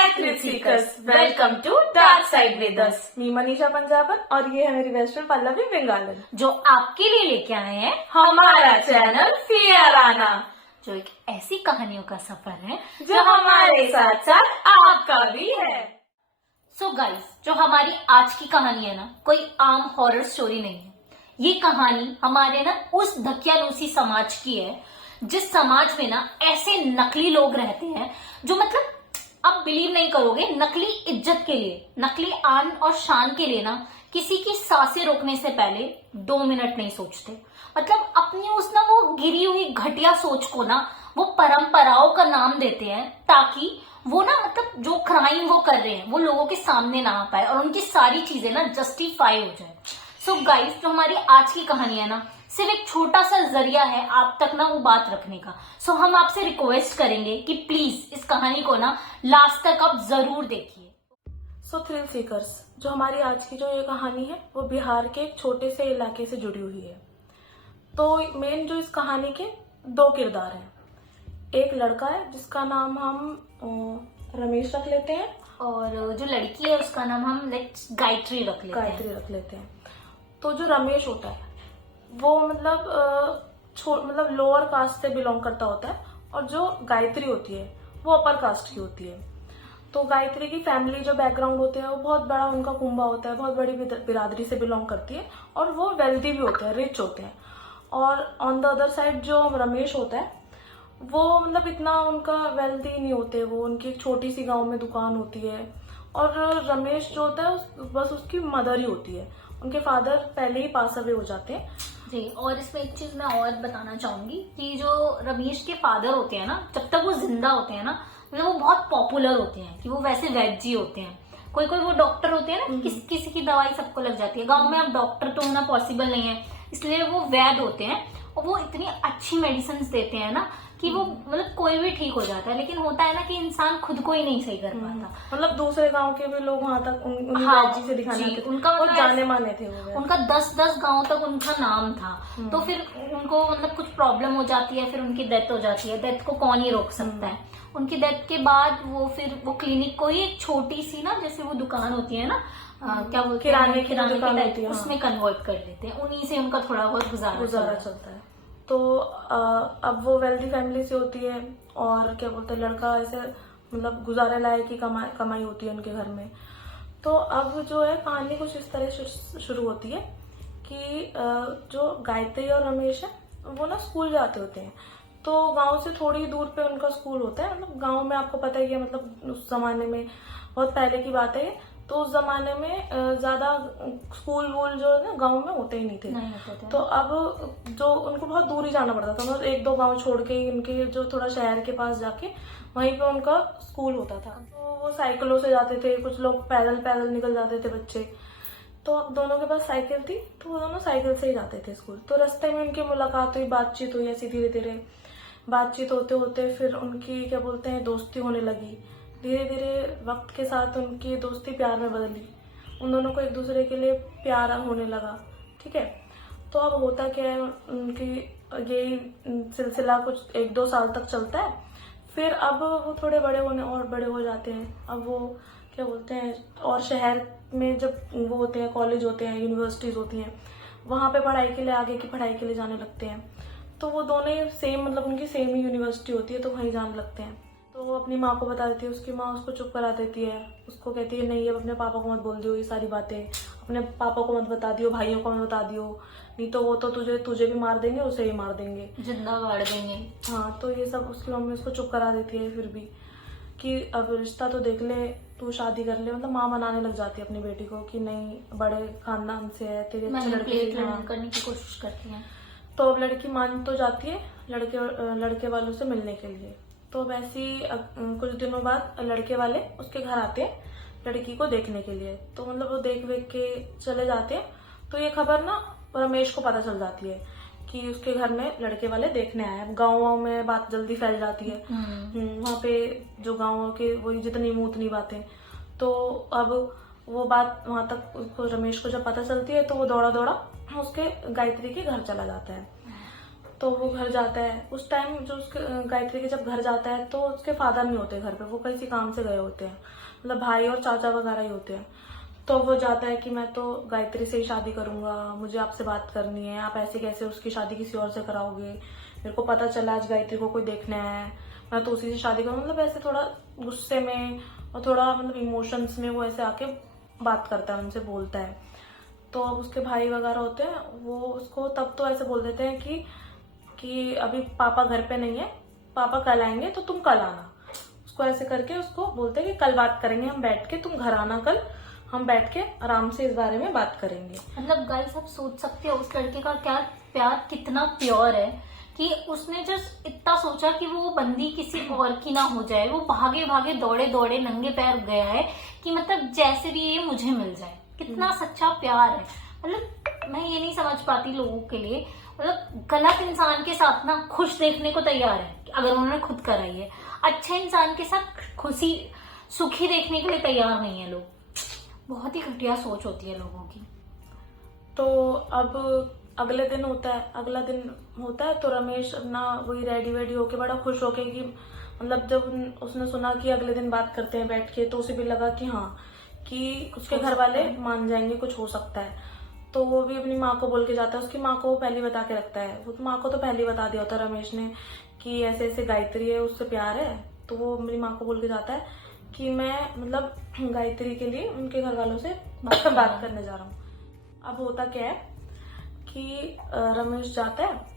Hi thrill seekers, welcome to dark side with us. Me Manisha Punjaban और ये है मेरी बेस्ट फ्रेंड पल्लवी बेंगालन, जो आपके लिए लेके आए हैं हमारा चैनल फियराना, जो एक ऐसी कहानियों का सफर है जो हमारे साथ साथ आपका भी है। सो गाइस, जो हमारी आज की कहानी है ना, कोई आम हॉरर स्टोरी नहीं है। ये कहानी हमारे ना उस दकियानूसी समाज की है, जिस समाज में ना ऐसे नकली लोग रहते हैं जो मतलब आप बिलीव नहीं करोगे, नकली इज्जत के लिए, नकली आन और शान के लिए ना किसी की सांसें रोकने से पहले 2 मिनट नहीं सोचते। मतलब अपनी उस ना वो गिरी हुई घटिया सोच को ना वो परंपराओं का नाम देते हैं, ताकि वो ना मतलब जो क्राइम वो कर रहे हैं वो लोगों के सामने ना आ पाए और उनकी सारी चीजें ना जस्टिफाई हो जाए। सो गाइस, जो हमारी आज की कहानी है ना, सिर्फ एक छोटा सा जरिया है आप तक ना वो बात रखने का। सो हम आपसे रिक्वेस्ट करेंगे कि प्लीज इस कहानी को ना लास्ट तक आप जरूर देखिए। सो थ्रिल सीकर्स, जो हमारी आज की जो ये कहानी है वो बिहार के एक छोटे से इलाके से जुड़ी हुई है। तो मेन जो इस कहानी के 2 किरदार हैं। एक लड़का है जिसका नाम हम रमेश रख लेते हैं, और जो लड़की है उसका नाम हम गायत्री रख लेते हैं। तो जो रमेश होता है वो मतलब लोअर कास्ट से बिलोंग करता होता है, और जो गायत्री होती है वो अपर कास्ट की होती है। तो गायत्री की फैमिली जो बैकग्राउंड होते हैं वो बहुत बड़ा उनका कुंबा होता है, बहुत बड़ी बिरादरी से बिलोंग करती है, और वो वेल्दी भी होते हैं, रिच होते हैं। और ऑन द अदर साइड जो रमेश होता है वो मतलब इतना उनका वेल्दी नहीं होते, वो उनकी एक छोटी सी गांव में दुकान होती है। और रमेश जो होता है बस उसकी मदर ही होती है, उनके फादर पहले ही पास अवे हो जाते हैं जी। और इसमें एक चीज मैं और बताना चाहूंगी कि जो रमेश के फादर होते हैं ना, जब तक वो जिंदा होते हैं ना, मतलब वो बहुत पॉपुलर होते हैं कि वो वैसे वैद्य होते हैं। कोई कोई वो डॉक्टर होते हैं ना, किसी की दवाई सबको लग जाती है। गांव में अब डॉक्टर तो होना पॉसिबल नहीं है, इसलिए वो वैद्य होते हैं और वो इतनी अच्छी मेडिसिन देते हैं ना कि वो मतलब कोई भी ठीक हो जाता है। लेकिन होता है ना कि इंसान खुद को ही नहीं सही कर पाता। मतलब दूसरे गांव के भी लोग वहां तक हाँ से दिखाने जी, आते थे। उनका मतलब जाने माने थे वो, उनका 10-10 गांव तक उनका नाम था। तो फिर उनको मतलब कुछ प्रॉब्लम हो जाती है, फिर उनकी डेथ हो जाती है। डेथ को कौन ही रोक सकता है। उनकी डेथ के बाद वो फिर वो क्लिनिक को ही एक छोटी सी ना, जैसे वो दुकान होती है ना, क्या बोलते हैं, किराने की टाइप, उसमें कन्वर्ट कर लेते हैं। उन्हीं से उनका थोड़ा बहुत गुजारा चलता है। तो अब वो वेल्दी फैमिली से होती है, और क्या बोलते हैं, लड़का ऐसे मतलब गुजारे लायक की कमाई होती है उनके घर में। तो अब जो है कहानी कुछ इस तरह शुरू होती है कि जो गायत्री और रमेश है वो ना स्कूल जाते होते हैं। तो गांव से थोड़ी दूर पे उनका स्कूल होता है। मतलब गांव में आपको पता ही है, मतलब उस जमाने में बहुत पहले की बात है, तो उस जमाने में ज्यादा स्कूल वूल जो है ना गाँव में होते ही नहीं थे। तो अब जो उनको बहुत दूर ही जाना पड़ता था, मतलब 1-2 गांव छोड़ के ही उनके जो थोड़ा शहर के पास जाके वहीं पे उनका स्कूल होता था। तो वो साइकिलों से जाते थे, कुछ लोग पैदल निकल जाते थे बच्चे। तो अब दोनों के पास साइकिल थी, तो वो दोनों साइकिल से ही जाते थे स्कूल। तो रास्ते में उनकी मुलाकात हुई, बातचीत हुई, ऐसी धीरे धीरे बातचीत होते होते फिर उनकी क्या बोलते हैं दोस्ती होने लगी। धीरे धीरे वक्त के साथ उनकी दोस्ती प्यार में बदली, उन दोनों को एक दूसरे के लिए प्यार होने लगा। ठीक है। तो अब होता क्या है, उनकी यही सिलसिला कुछ 1-2 साल तक चलता है। फिर अब वो थोड़े बड़े हो जाते हैं। अब वो क्या बोलते हैं, और शहर में जब वो होते हैं, कॉलेज होते हैं, यूनिवर्सिटीज होती हैं, वहाँ पे पढ़ाई के लिए, आगे की पढ़ाई के लिए जाने लगते हैं। तो वो दोनों ही सेम, मतलब उनकी सेम ही यूनिवर्सिटी होती है, तो वहीं जाने लगते हैं। तो वो अपनी माँ को बता देती है, उसकी माँ उसको चुप करा देती है, उसको कहती है नहीं अब अपने पापा को मत बोल दियो ये सारी बातें, अपने पापा को मत बता दियो, भाइयों को मत बता दियो, नहीं तो वो तो तुझे भी मार देंगे, उसे भी मार देंगे, जिंदा गाड़ देंगे। हाँ, तो ये सब उसकी मम्मी उसको चुप करा देती है। फिर भी कि अब रिश्ता तो देख ले, तू शादी कर ले। मतलब माँ मनाने लग जाती है अपनी बेटी को कि नहीं बड़े खानदान से है, तेरे अच्छे लड़के करने की कोशिश करती है। तो अब लड़की मान तो जाती है लड़के वालों से मिलने के लिए। तो वैसे ही कुछ दिनों बाद लड़के वाले उसके घर आते हैं लड़की को देखने के लिए। तो मतलब वो देख के चले जाते हैं। तो ये खबर ना रमेश को पता चल जाती है कि उसके घर में लड़के वाले देखने आए हैं। गाँव में बात जल्दी फैल जाती है। वहाँ पे जो गाँव के वही जितनी मुंह उतनी बातें। तो अब वो बात वहां तक उसको रमेश को जब पता चलती है तो वो दौड़ा उसके गायत्री के घर चला जाता है। तो वो घर जाता है। उस टाइम जो उसके गायत्री के जब घर जाता है तो उसके फादर नहीं होते घर पे, वो किसी काम से गए होते हैं, मतलब भाई और चाचा वगैरह ही होते हैं। तो वो जाता है कि मैं तो गायत्री से ही शादी करूंगा, मुझे आपसे बात करनी है, आप ऐसे कैसे उसकी शादी किसी और से कराओगे, मेरे को पता चला आज गायत्री को कोई देखना है, मैं तो उसी से शादी करूँ। मतलब ऐसे थोड़ा गुस्से में और थोड़ा मतलब इमोशंस में वो ऐसे आके बात करता है, उनसे बोलता है। तो अब उसके भाई वगैरह होते हैं, वो उसको तब तो ऐसे बोल देते हैं कि अभी पापा घर पे नहीं है, पापा कल आएंगे तो तुम कल आना। उसको ऐसे करके उसको बोलते हैं कि कल बात करेंगे हम बैठ के, तुम घर आना कल, हम बैठ के आराम से इस बारे में बात करेंगे। मतलब गर्ल्स आप सोच सकते हो उस लड़के का क्या प्यार कितना प्योर है कि उसने जस्ट इतना सोचा कि वो बंदी किसी और की ना हो जाए। वो भागे भागे दौड़े दौड़े नंगे पैर गया है कि मतलब जैसे भी ये मुझे मिल जाए। कितना सच्चा प्यार है। मतलब मैं ये नहीं समझ पाती लोगों के लिए, मतलब गलत इंसान के साथ ना खुश देखने को तैयार है अगर उन्होंने खुद कराई है, अच्छे इंसान के साथ खुशी सुखी देखने के लिए तैयार नहीं है लोग। बहुत ही घटिया सोच होती है लोगों की। तो अब अगला दिन होता है तो रमेश अपना वही रेडी वेडी होके बड़ा खुश होके कि मतलब जब उसने सुना कि अगले दिन बात करते हैं बैठ के, तो उसे भी लगा कि हाँ कि उसके घर वाले मान जाएंगे, कुछ हो सकता है। तो वो भी अपनी माँ को बोल के जाता है, उसकी माँ को वो पहले बता के रखता है। वो माँ को तो पहले ही बता दिया होता रमेश ने कि ऐसे ऐसे गायत्री है, उससे प्यार है। तो वो मेरी माँ को बोल के जाता है कि मैं मतलब गायत्री के लिए उनके घर वालों से बात करने जा रहा हूँ। अब होता क्या है कि रमेश जाता है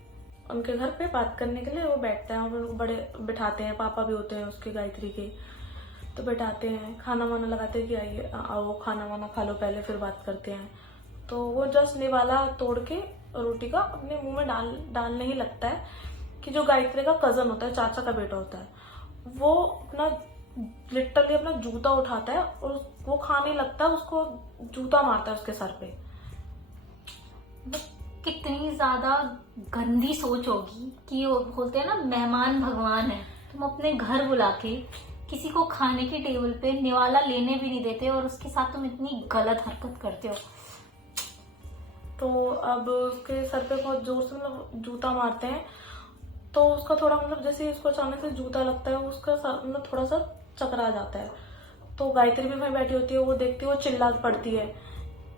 उनके घर पे बात करने के लिए, वो बैठता है और उनको बड़े बिठाते हैं, पापा भी होते हैं उसके गायत्री के, तो बैठाते हैं, खाना वाना लगाते हैं कि आइए आओ खाना वाना खा लो पहले फिर बात करते हैं। तो वो जस्ट निवाला तोड़ के रोटी का अपने मुंह में डालने ही लगता है कि जो गायत्री का कजन होता है, चाचा का बेटा होता है, वो अपना लिटरली अपना जूता उठाता है और वो खाने लगता है, उसको जूता मारता है उसके सर पे। कितनी ज्यादा गंदी सोच होगी कि वो बोलते हैं ना मेहमान भगवान है, तुम अपने घर बुला के किसी को खाने की टेबल पे निवाला लेने भी नहीं देते और उसके साथ तुम इतनी गलत हरकत करते हो। तो अब उसके सर पे बहुत जोर से मतलब जूता मारते हैं, तो उसका थोड़ा मतलब जैसे उसको अचानक से जूता लगता है, उसका मतलब थोड़ा सा चकरा जाता है। तो गायत्री भी वहीं बैठी होती है, वो देखती है, वो चिल्ला पड़ती है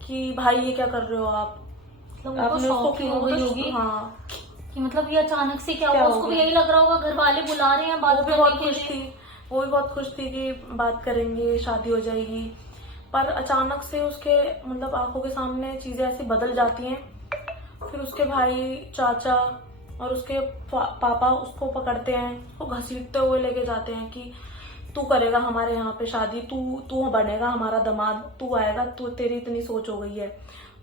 कि भाई ये क्या कर रहे हो आप, आपने उसको क्यों हो गई होगी। हाँ कि मतलब ये अचानक से क्या हुआ, उसको भी यही लग रहा होगा घर वाले बुला रहे हैं बात करने के लिए। वो भी बहुत खुश थी कि बात करेंगे शादी हो जाएगी, पर अचानक से उसके मतलब आंखों के सामने चीजें ऐसी बदल जाती हैं। फिर उसके भाई, चाचा और उसके पापा उसको पकड़ते हैं, उसको घसीटते हुए लेके जाते हैं कि तू करेगा हमारे यहाँ पे शादी, तू बनेगा हमारा दामाद, तू आएगा, तू तेरी इतनी सोच हो गई है।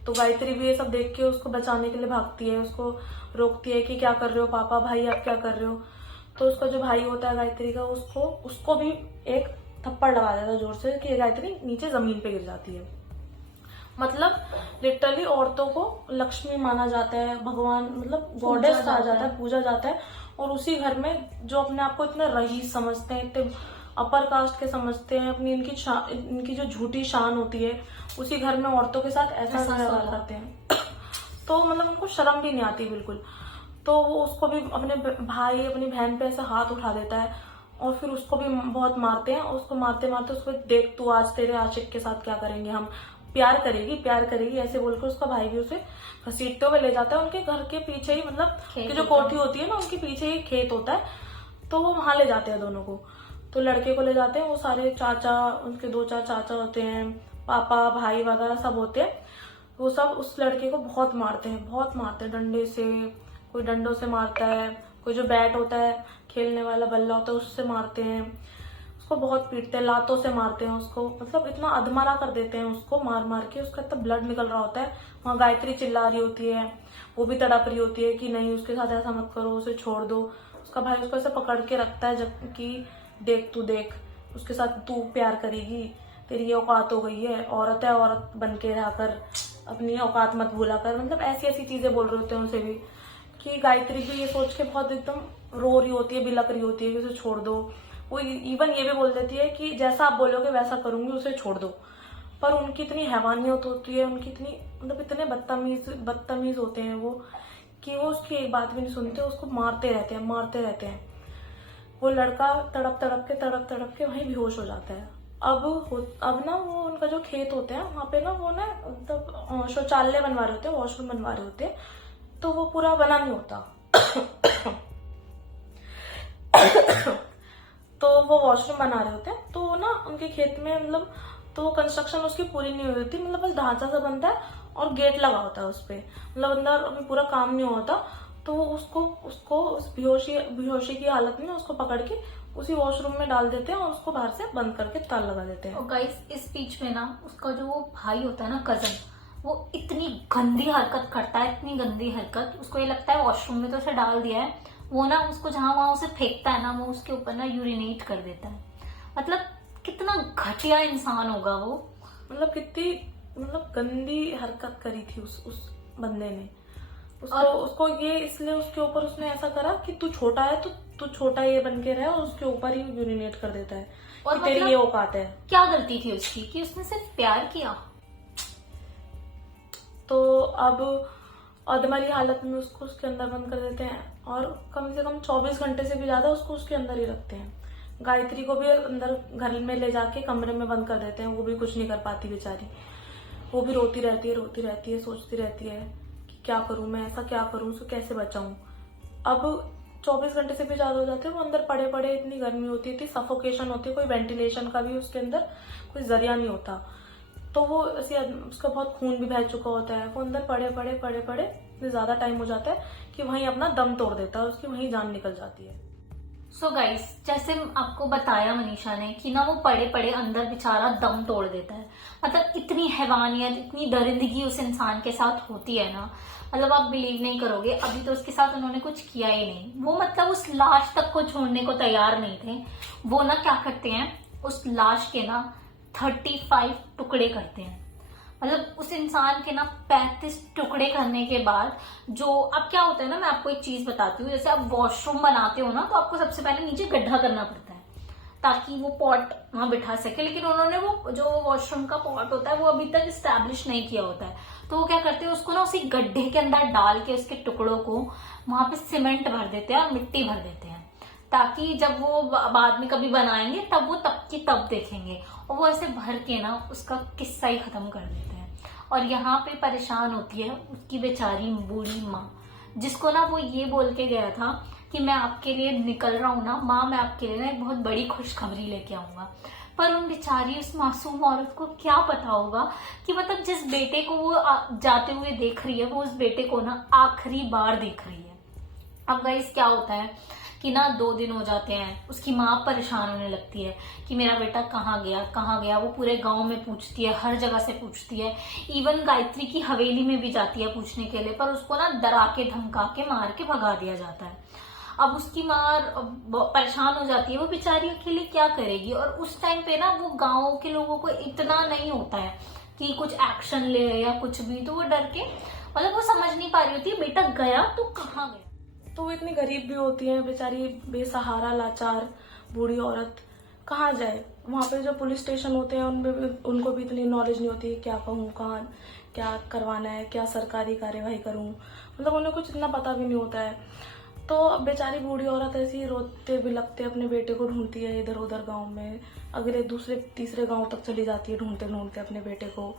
तो गायत्री भी ये सब देख के उसको बचाने के लिए भागती है, उसको रोकती है कि क्या कर रहे हो पापा, भाई आप क्या कर रहे हो। तो उसका जो भाई होता है गायत्री का, उसको भी एक थप्पड़ लगा देता है जोर से कि गायत्री नीचे जमीन पे गिर जाती है। मतलब लिटरली औरतों को लक्ष्मी माना जाता है, भगवान मतलब गॉडेस कहा जाता है, पूजा जाता है। और उसी घर में जो अपने आप को इतना रईस समझते हैं, इतने अपर कास्ट के समझते हैं, अपनी इनकी जो झूठी शान होती है, उसी घर में औरतों के साथ ऐसा व्यवहार करते हैं। तो मतलब उनको शर्म भी नहीं आती बिल्कुल। तो वो उसको भी अपने भाई अपनी बहन पे ऐसा हाथ उठा देता है और फिर उसको भी बहुत मारते हैं। उसको मारते मारते उसको देख तू आज तेरे आशिक के साथ क्या करेंगे हम, प्यार करेगी ऐसे बोलकर उसका भाई भी उसे घसीटते हुए ले जाता है। उनके घर के पीछे ही मतलब की जो कोठी होती है ना, उनके पीछे ही खेत होता है, तो वो वहां ले जाते हैं दोनों को। तो लड़के को ले जाते हैं, वो सारे चाचा, उनके 2-4 चाचा होते हैं, पापा भाई वगैरह सब होते हैं। वो सब उस लड़के को बहुत मारते हैं डंडे से, कोई डंडों से मारता है, कोई जो बैट होता है खेलने वाला बल्ला होता है उससे मारते हैं, उसको बहुत पीटते हैं, लातों से मारते हैं उसको, मतलब इतना अधमरा कर देते हैं उसको मार मार के। उसका इतना ब्लड निकल रहा होता है, वहां गायत्री चिल्ला रही होती है, वो भी तड़प रही होती है कि नहीं उसके साथ ऐसा मत करो, उसे छोड़ दो। उसका भाई उसको ऐसे पकड़ के रखता है जबकि देख उसके साथ तू प्यार करेगी, तेरी ये औकात हो गई है, औरत है, औरत बन के रहकर अपनी औकात मत भूला कर। मतलब ऐसी ऐसी चीजें बोल रहे होते हैं उसे भी कि गायत्री भी ये सोच के बहुत एकदम रो रही होती है, बिलक रही होती है कि उसे छोड़ दो। वो इवन ये भी बोल देती है कि जैसा आप बोलोगे वैसा करूंगी, उसे छोड़ दो। पर उनकी इतनी हैवानियत होती है, उनकी इतनी मतलब इतने बदतमीज होते हैं वो कि वो उसकी एक बात भी नहीं सुनते, उसको मारते रहते हैं, मारते रहते हैं। वो लड़का तड़प तड़प के वहीं बेहोश हो जाता है। अब ना वो उनका जो खेत होता है वहाँ पे ना वो ना मतलब शौचालय बनवा रहे होते हैं, वॉशरूम बनवा रहे होते हैं, तो वो पूरा बना नहीं होता। तो वो वॉशरूम बना रहे होते हैं, तो ना उनके खेत में मतलब तो कंस्ट्रक्शन उसकी पूरी नहीं हुई होती, मतलब बस ढांचा सा बनता है और गेट लगा होता है उस पे, मतलब अंदर अभी पूरा काम नहीं होता। तो वो उसको उस बेहोशी की हालत में उसको पकड़ के उसी वॉशरूम में डाल देते हैं और उसको बाहर से बंद करके ताला लगा देते हैं। और गाइस इस बीच में ना उसका जो वो भाई होता है ना, कजन, वो इतनी गंदी हरकत करता है, इतनी गंदी हरकत, उसको ये लगता है वॉशरूम में तो उसे डाल दिया है, वो ना उसको जहां वहां उसे फेंकता है ना, वो उसके ऊपर ना यूरिनेट कर देता है। मतलब कितना घटिया इंसान होगा वो, मतलब कितनी मतलब गंदी हरकत करी थी उस बंदे ने। उसको ये इसलिए उसके ऊपर उसने ऐसा करा कि तू छोटा है तो तू छोटा ये बन के रहे, और उसके ऊपर ही यूरिनेट कर देता है और कि तेरी ये औकात है। क्या गलती थी उसकी कि उसने सिर्फ प्यार किया? तो अब अधमरी हालत में उसको उसके अंदर बंद कर देते हैं और कम से कम 24 घंटे से भी ज्यादा उसको उसके अंदर ही रखते हैं। गायत्री को भी अंदर घर में ले जाके कमरे में बंद कर देते हैं, वो भी कुछ नहीं कर पाती बेचारी। वो भी रोती रहती है, सोचती रहती है कि क्या करूं मैं, ऐसा क्या करूं, उसको कैसे बचाऊं। अब 24 घंटे से भी ज्यादा हो जाते हैं, वो अंदर पड़े पड़े, इतनी गर्मी होती है, इतनी सफोकेशन होती है, कोई वेंटिलेशन का भी उसके अंदर कोई जरिया नहीं होता। तो वो ऐसे उसका बहुत खून भी बह चुका होता है, वो अंदर पड़े इतने ज्यादा टाइम हो जाता है कि वहीं अपना दम तोड़ देता है, उसकी वहीं जान निकल जाती है। सो गाइस, जैसे आपको बताया मनीषा ने कि ना वो पड़े पड़े अंदर बेचारा दम तोड़ देता है। मतलब इतनी हैवानियत, इतनी दरिंदगी उस इंसान के साथ होती है ना, मतलब आप बिलीव नहीं करोगे। अभी तो उसके साथ उन्होंने कुछ किया ही नहीं, वो मतलब उस लाश तक को छोड़ने को तैयार नहीं थे। वो ना क्या करते हैं, उस लाश के ना 35 टुकड़े करते हैं। मतलब उस इंसान के ना 35 टुकड़े करने के बाद जो, अब क्या होता है ना, मैं आपको एक चीज बताती हूँ। जैसे आप वॉशरूम बनाते हो ना, तो आपको सबसे पहले नीचे गड्ढा करना पड़ता है ताकि वो पॉट वहां बिठा सके, लेकिन उन्होंने वो जो वॉशरूम का पॉट होता है वो अभी तक स्टैब्लिश नहीं किया होता है। तो वो क्या करते हैं, उसको ना उसी गड्ढे के अंदर डाल के उसके टुकड़ों को वहां पे सीमेंट भर देते हैं और मिट्टी भर देते हैं, ताकि जब वो बाद में कभी बनाएंगे तब वो तब की तब देखेंगे। और वो ऐसे भर के ना उसका किस्सा ही खत्म कर देते हैं। और यहाँ पे परेशान होती है उसकी बेचारी बूढ़ी माँ, जिसको ना वो ये बोल के गया था कि मैं आपके लिए निकल रहा हूँ ना माँ, मैं आपके लिए ना एक बहुत बड़ी खुशखबरी लेके आऊंगा। पर उन बेचारी उस मासूम औरत को क्या पता होगा कि मतलब जिस बेटे को वो जाते हुए देख रही है, वो उस बेटे को ना आखिरी बार देख रही है। अब गाइस क्या होता है कि ना 2 दिन हो जाते हैं, उसकी माँ परेशान होने लगती है कि मेरा बेटा कहाँ गया। वो पूरे गांव में पूछती है, हर जगह से पूछती है, इवन गायत्री की हवेली में भी जाती है पूछने के लिए, पर उसको ना डरा के धमका के मार के भगा दिया जाता है। अब उसकी माँ परेशान हो जाती है, वो बेचारी अकेले क्या करेगी। और उस टाइम पे ना वो गाँव के लोगों को इतना नहीं होता है कि कुछ एक्शन ले या कुछ भी, तो वो डर के, मतलब वो समझ नहीं पा रही होती है बेटा गया तो कहाँ गया। तो वो इतनी गरीब भी होती है बेचारी, बेसहारा लाचार बूढ़ी औरत, कहाँ जाए। वहाँ पे जो पुलिस स्टेशन होते हैं उनको भी इतनी नॉलेज नहीं होती है, क्या कहूँ, कहाँ क्या करवाना है, क्या सरकारी कार्यवाही करूँ, मतलब उन्हें कुछ इतना पता भी नहीं होता है। तो बेचारी बूढ़ी औरत ऐसी ही रोते बिलखते अपने बेटे को ढूंढती है इधर उधर गाँव में, अगले दूसरे तीसरे गाँव तक चली जाती है ढूंढते ढूंढते अपने बेटे को।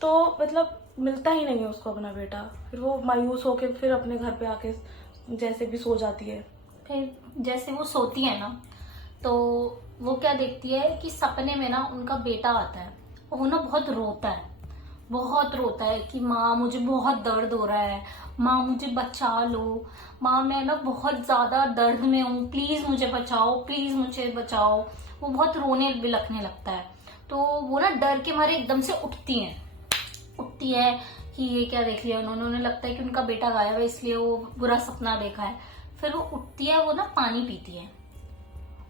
तो मतलब मिलता ही नहीं है उसको अपना बेटा। फिर वो मायूस होके फिर अपने घर पे आके जैसे भी सो जाती है। फिर जैसे वो सोती है ना, तो वो क्या देखती है कि सपने में ना उनका बेटा आता है। वो ना बहुत रोता है कि माँ मुझे बहुत दर्द हो रहा है, माँ मुझे बचा लो, माँ मैं ना बहुत ज्यादा दर्द में हूँ, प्लीज मुझे बचाओ। वो बहुत रोने बिलखने लगता है। तो वो ना डर के मारे एकदम से उठती है कि ये क्या देख लिया उन्होंने, उन्हें लगता है कि उनका बेटा गायब है, इसलिए वो बुरा सपना देखा है। फिर वो उठती है, वो ना पानी पीती है,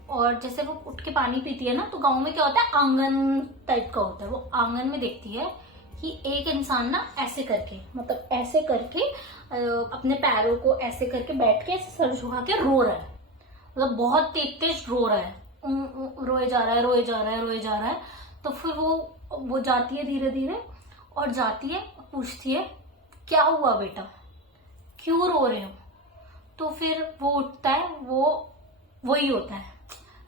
और जैसे वो उठ के पानी पीती है ना, तो गांव में क्या होता है, आंगन टाइप का होता है। वो आंगन में देखती है कि एक इंसान ना ऐसे करके, मतलब ऐसे करके अपने पैरों को ऐसे करके बैठ के ऐसे सर झुका के रो रहा है, मतलब बहुत तेज रो रहा है, रोए जा रहा है। तो फिर वो जाती है धीरे धीरे, और जाती है, पूछती है क्या हुआ बेटा, क्यों रो रहे हो? तो फिर वो उठता है, वही होता है,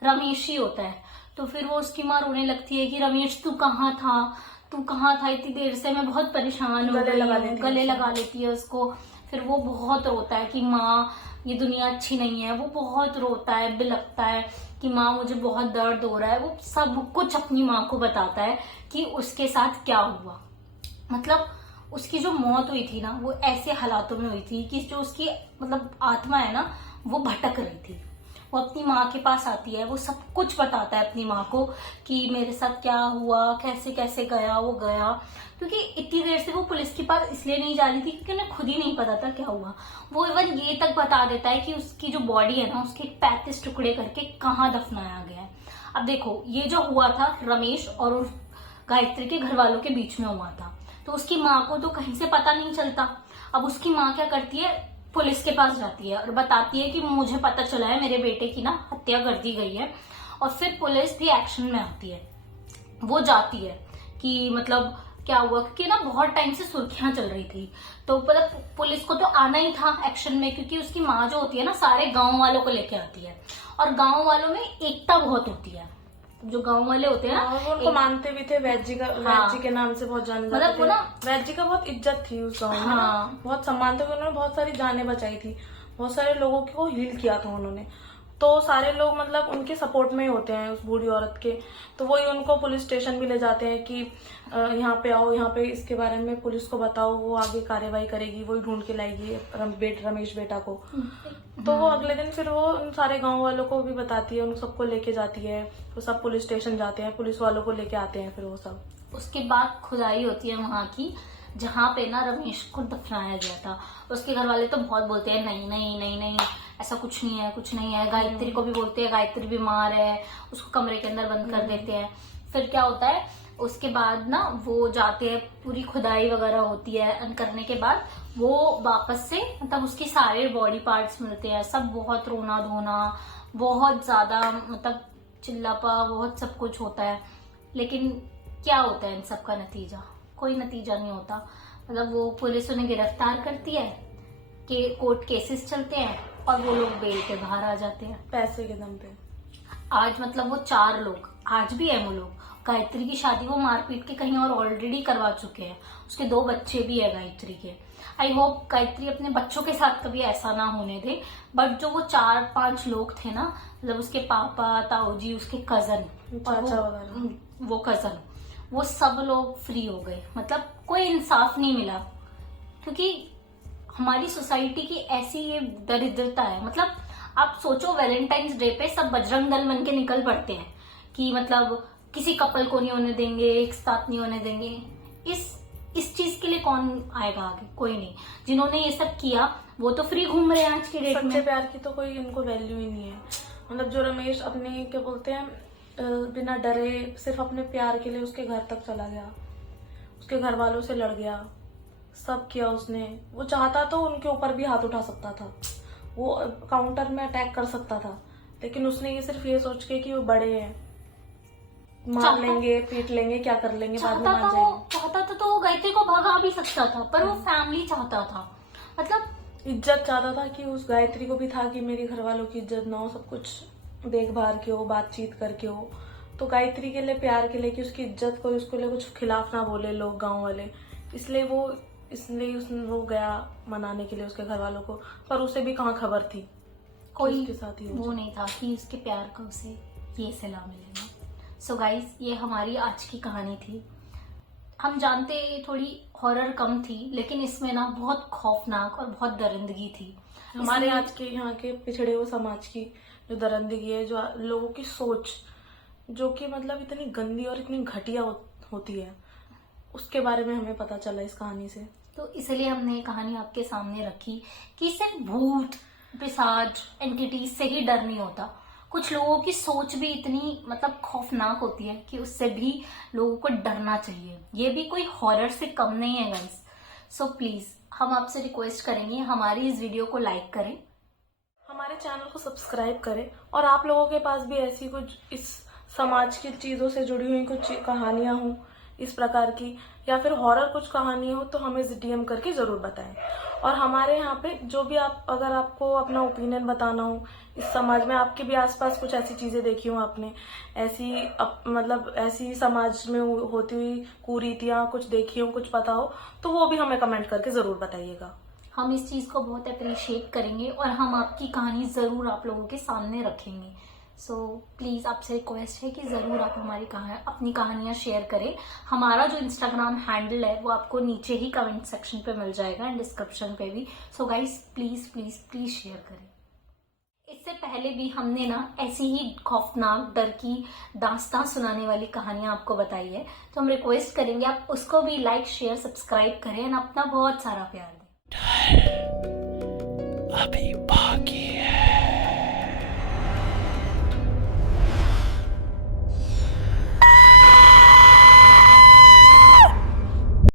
रमेश ही होता है। तो फिर वो उसकी माँ रोने लगती है कि रमेश तू कहाँ था इतनी देर से, मैं बहुत परेशान हो गले गई लगा हूँ। लेती है गले उसको। लगा लेती है उसको। फिर वो बहुत रोता है कि माँ ये दुनिया अच्छी नहीं है। वो बहुत रोता है, बिलखता है कि माँ मुझे बहुत दर्द हो रहा है। वो सब कुछ अपनी माँ को बताता है कि उसके साथ क्या हुआ। मतलब उसकी जो मौत हुई थी ना, वो ऐसे हालातों में हुई थी कि जो उसकी मतलब आत्मा है ना, वो भटक रही थी। वो अपनी माँ के पास आती है, वो सब कुछ बताता है अपनी माँ को कि मेरे साथ क्या हुआ, कैसे कैसे गया वो गया। क्योंकि इतनी देर से वो पुलिस के पास इसलिए नहीं जा रही थी क्योंकि उन्हें खुद ही नहीं पता था क्या हुआ। वो इवन ये तक बता देता है कि उसकी जो बॉडी है ना, उसके 35 टुकड़े करके कहाँ दफनाया गया है। अब देखो, ये जो हुआ था रमेश और उस गायत्री के घर वालों के बीच में हुआ था, तो उसकी माँ को तो कहीं से पता नहीं चलता। अब उसकी माँ क्या करती है, पुलिस के पास जाती है और बताती है कि मुझे पता चला है मेरे बेटे की ना हत्या कर दी गई है। और फिर पुलिस भी एक्शन में आती है, वो जाती है कि मतलब क्या हुआ, क्योंकि ना बहुत टाइम से सुर्खियां चल रही थी। तो मतलब पुलिस को तो आना ही था एक्शन में, क्योंकि उसकी माँ जो होती है ना, सारे गांव वालों को लेके आती है। और गांव वालों में एकता बहुत होती है। जो गांव वाले होते हैं ना, और वो उनको मानते भी थे, वैद जी के नाम से बहुत जाने जाते मतलब वो थे। ना वैद जी का बहुत इज्जत थी उस गांव में ना, हाँ। बहुत सम्मान था। उन्होंने बहुत सारी जानें बचाई थी, बहुत सारे लोगों को हील किया था उन्होंने। तो सारे लोग मतलब उनके सपोर्ट में ही होते हैं उस बूढ़ी औरत के। तो वही उनको पुलिस स्टेशन भी ले जाते हैं कि यहाँ पे आओ, यहाँ पे इसके बारे में पुलिस को बताओ, वो आगे कार्रवाई करेगी, वही ढूंढ के लाएगी रमेश बेटा को। तो वो अगले दिन फिर वो उन सारे गांव वालों को भी बताती है, उन सबको लेके जाती है। वो सब पुलिस स्टेशन जाते हैं, पुलिस वालों को लेके आते हैं फिर वो सब। उसके बाद खुदाई होती है वहां की, जहाँ पे ना रमेश को दफनाया गया था। उसके घर वाले तो बहुत बोलते हैं नहीं नहीं नहीं नहीं, ऐसा कुछ नहीं है, कुछ नहीं है। गायत्री को भी बोलते हैं गायत्री बीमार है, उसको कमरे के अंदर बंद कर देते हैं। फिर क्या होता है, उसके बाद ना वो जाते हैं, पूरी खुदाई वगैरह होती है। करने के बाद वो वापस से मतलब उसके सारे बॉडी पार्ट्स मिलते हैं। सब बहुत रोना धोना, बहुत ज्यादा मतलब चिल्लापा, बहुत सब कुछ होता है। लेकिन क्या होता है इन सब का नतीजा? कोई नतीजा नहीं होता। मतलब वो पुलिस उन्हें गिरफ्तार करती है, कि कोर्ट केसेस चलते हैं और वो लोग बेल के बाहर आ जाते हैं पैसे के दम पे। आज मतलब वो 4 लोग आज भी है। वो लोग गायत्री की शादी वो मारपीट के कहीं और ऑलरेडी करवा चुके हैं। उसके 2 बच्चे भी है गायत्री के। आई होप गायत्री अपने बच्चों के साथ कभी ऐसा ना होने दे। बट जो वो 4-5 लोग थे ना, मतलब उसके पापा, ताऊजी, उसके कजन, चाचा वगैरह, वो कजन, वो सब लोग फ्री हो गए। मतलब कोई इंसाफ नहीं मिला, क्योंकि हमारी सोसाइटी की ऐसी ये दरिद्रता है। मतलब आप सोचो, वैलेंटाइंस डे पे सब बजरंग दल बन के निकल पड़ते हैं कि मतलब किसी कपल को नहीं होने देंगे, एक साथ नहीं होने देंगे। इस चीज के लिए कौन आएगा आगे? कोई नहीं। जिन्होंने ये सब किया वो तो फ्री घूम रहे हैं आज की डेट में। सच्चे प्यार की तो कोई इनको वैल्यू ही नहीं है। मतलब जो रमेश अपने क्या बोलते हैं, बिना डरे सिर्फ अपने प्यार के लिए उसके घर तक चला गया, उसके घर वालों से लड़ गया, सब किया उसने। वो चाहता तो उनके ऊपर भी हाथ उठा सकता था, वो काउंटर में अटैक कर सकता था। लेकिन उसने ये सिर्फ ये सोच के कि वो बड़े हैं, मार लेंगे, पीट लेंगे, क्या कर लेंगे, बाद में मान जाएंगे। चाहता था तो वो गायत्री को भगा भी सकता था, पर वो फैमिली चाहता था। मतलब इज्जत चाहता था कि उस गायत्री को भी था कि मेरे घर वालों की इज्जत ना हो, सब कुछ देखभाल के हो, बातचीत करके हो। तो गायत्री के लिए, प्यार के लिए, कि उसकी इज्जत को, उसके लिए कुछ खिलाफ ना बोले लोग, गांव वाले, इसलिए वो गया मनाने के लिए उसके घर वालों को। पर उसे भी कहाँ खबर थी, कोई उसके साथ ही वो नहीं था कि उसके प्यार का उसे ये सिला मिलेगा। सो गाइस, ये हमारी आज की कहानी थी। हम जानते ये थोड़ी हॉरर कम थी, लेकिन इसमें ना बहुत खौफनाक और बहुत दरिंदगी थी। हमारे आज के यहाँ के पिछड़े हुए समाज की जो दरिंदगी है, जो लोगों की सोच जो कि मतलब इतनी गंदी और इतनी घटिया होती है, उसके बारे में हमें पता चला इस कहानी से। तो इसलिए हमने ये कहानी आपके सामने रखी कि सिर्फ भूत, पिशाच, एंटिटीज से ही डर नहीं होता। कुछ लोगों की सोच भी इतनी मतलब खौफनाक होती है कि उससे भी लोगों को डरना चाहिए। ये भी कोई हॉरर से कम नहीं है गाइस। सो प्लीज हम आपसे रिक्वेस्ट करेंगे, हमारी इस वीडियो को लाइक करें, हमारे चैनल को सब्सक्राइब करें, और आप लोगों के पास भी ऐसी कुछ इस समाज की चीजों से जुड़ी हुई कुछ कहानियां हों, इस प्रकार की, या फिर हॉरर कुछ कहानी हो तो हमें डीएम करके जरूर बताएं। और हमारे यहाँ पे जो भी अगर आपको अपना ओपिनियन बताना हो, इस समाज में आपके भी आसपास कुछ ऐसी चीजें देखी हो आपने, ऐसी मतलब ऐसी समाज में होती हुई कुरीतियां कुछ देखी हो, कुछ पता हो, तो वो भी हमें कमेंट करके जरूर बताइएगा। हम इस चीज को बहुत अप्रिशिएट करेंगे और हम आपकी कहानी जरूर आप लोगों के सामने रखेंगे। सो प्लीज आपसे रिक्वेस्ट है कि जरूर आप अपनी कहानियां शेयर करें। हमारा जो इंस्टाग्राम हैंडल है वो आपको नीचे ही कमेंट सेक्शन पे मिल जाएगा एंड डिस्क्रिप्शन पे भी। So guys please please please share करें। इससे पहले भी हमने ना ऐसी ही खौफनाक डर की दास्तां सुनाने वाली कहानियां आपको बताई है, तो हम रिक्वेस्ट करेंगे आप उसको भी लाइक शेयर सब्सक्राइब करें और अपना बहुत सारा प्यार दें। अभी